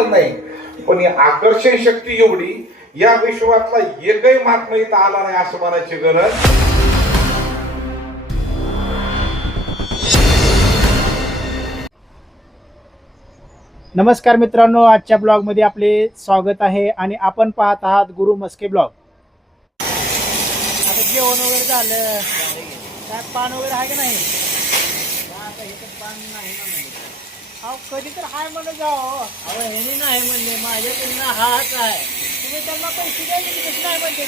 गरज नाही, पण ही आकर्षण शक्ती एवढी या विश्वातला एकही महात्मा इथं आला नाही असं म्हणायची गरज. नमस्कार मित्रांनो, आजच्या ब्लॉगमध्ये आपले स्वागत आहे आणि आपण पाहत आहात गुरु मस्के ब्लॉग. आता जेवण वगैरे झालं, काय पान वगैरे आहे का नाही? आता इथं पान नाही ना म्हणजे. अहो कधी तर हाय म्हणत जाओ. अहो ह्याने नाही म्हणले, माझ्याकडनं हाच आहे. तुम्ही त्यांना पैसे द्यायचे की कशी नाही म्हणते?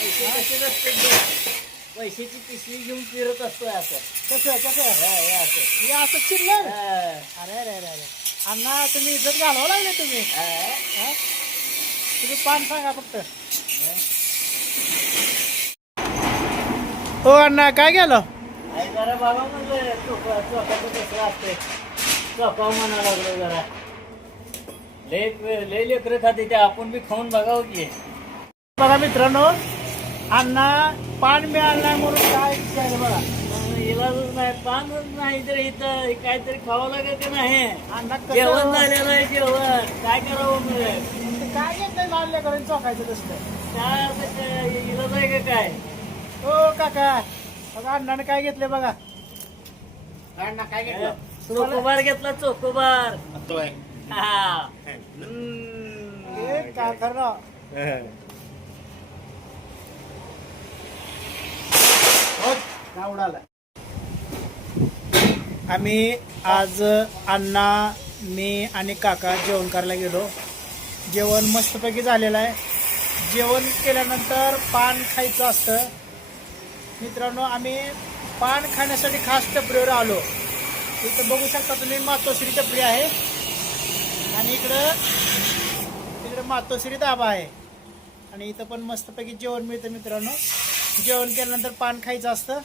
पैसे कसे असते बघ. पैशाची पिशवी घेऊन फिरत असतोय असं. कसं कसं हे असं. हे असं चिरलं? हा. अरे अरे अरे अरे अण्णा, तुम्ही इज्जत घालवा लागले तुम्ही. हा? तुम्ही पान सांगा फक्त. हो अण्णा, काय गेलं? आहे जरा बाबा म्हणजे चोकाचं कसं असते, चोकाव म्हणा लागलो जरा. लय लेकरं खाते ते, आपण बी खाऊन बघावं की. बघा मित्रांनो, अण्णा पान मिळालं नाही म्हणून काय विचारलं बघा. इलाजच नाही, पानच नाही तर इथं काहीतरी खावं लागेल का नाही. अण्णा जेवण कसं झालेलं आहे, जेवण काय करावं मग. काय घेत नाही लहान लेकरांनी चोकायचं तसलं. काय असं काय इलाज आहे का काय. हो काका, बघा अण्णाने काय घेतले बघा. अण्णा काय घेतलं? चोकोबार घेतला, चोकोबार. हा. काय खरं. काय उडाला. आम्ही आज अण्णा, मी आणि काका जेवण करायला गेलो. जेवण मस्तपैकी झालेलं आहे. जेवण केल्यानंतर पान खायचं असतं. मित्रांनो, आम्ही पान खाण्यासाठी खास टपरीवर आलो. इथं बघू शकता तुम्ही, मातोश्री टपरी आहे आणि इकडं मातोश्री धाबा आहे आणि इथं पण मस्तपैकी जेवण मिळतं. मित्रांनो, जेवण केल्यानंतर पान खायचं असतं.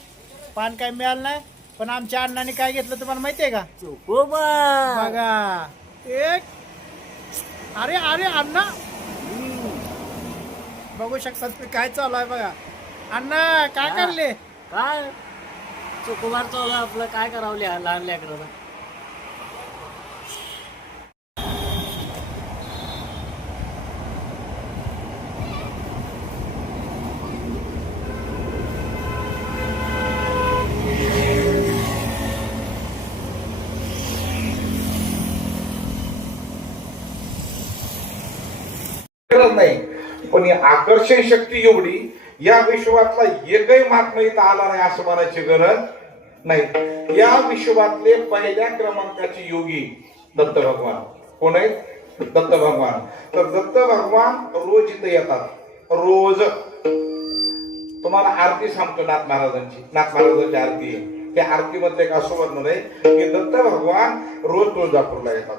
पान काय मिळालं नाही, पण आमच्या अण्णाने काय घेतलं तुम्हाला माहिती आहे का? चोकोबार. बघा एक. अरे अरे अण्णा, बघू शकता तुम्ही काय चालू आहे बघा. अण्णा काय हा. करले? काय चोकोबार चालू आहे आपलं, काय करावं लहान लेकराला. गरज नाही, पण ही आकर्षण शक्ती एवढी या विश्वातला एकही महात्मा इथं आला नाही असं म्हणायची गरज नाही. या विश्वातले पहिल्या क्रमांकाचे योगी दत्त भगवान. कोण आहेत? दत्त भगवान. तर दत्त भगवान रोज इथं येतात. रोज तुम्हाला आरती सांगतो नाथ महाराजांची. नाथ महाराजांची आरती आहे. त्या आरतीमधलं एक असं वर्णन आहे की दत्त भगवान रोज तुळजापूरला येतात.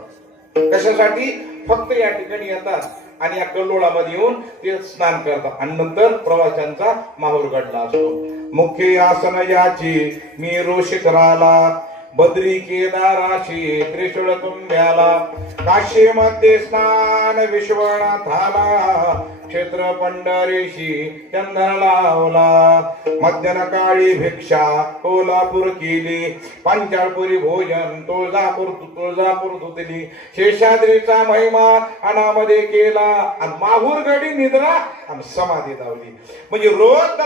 कशासाठी? फक्त या ठिकाणी येतात आणि या कल्लोळामध्ये येऊन ते स्नान करतात आणि नंतर प्रवाशांचा माहोल घडला असतो. मुख्य आसन याची मी रोष कराला, बद्री केदाराशी त्रिशूळ तुंब्याला, काशी मध्ये स्नान विश्वनाथाला, क्षेत्र पंढरीशी चंदन लावला, मध्यन काळी भिक्षा कोल्हापूर केली, पंचाळपुरी भोजन तुळजापूर धुतली, शेषाद्रीचा महिमा अनामध्ये केला आणि माहूर गडी निद्रा आणि समाधी लावली. म्हणजे रोज